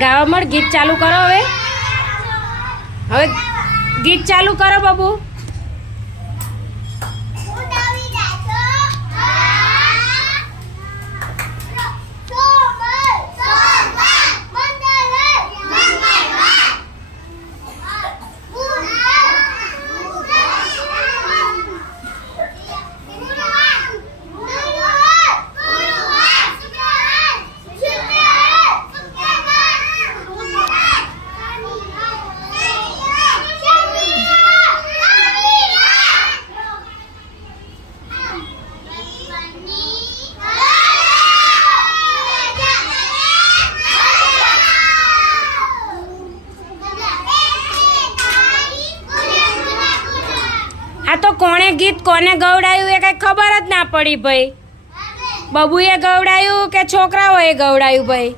ગાવા મળ ગીત ચાલુ કરો હવે હવે ગીત ચાલુ કરો બાબુ આ તો કોણે ગીત કોને ગવડાયું એ કઈ ખબર જ ના પડી ભાઈ બબુએ ગવડાયું કે છોકરાઓએ ગવડાયું ભાઈ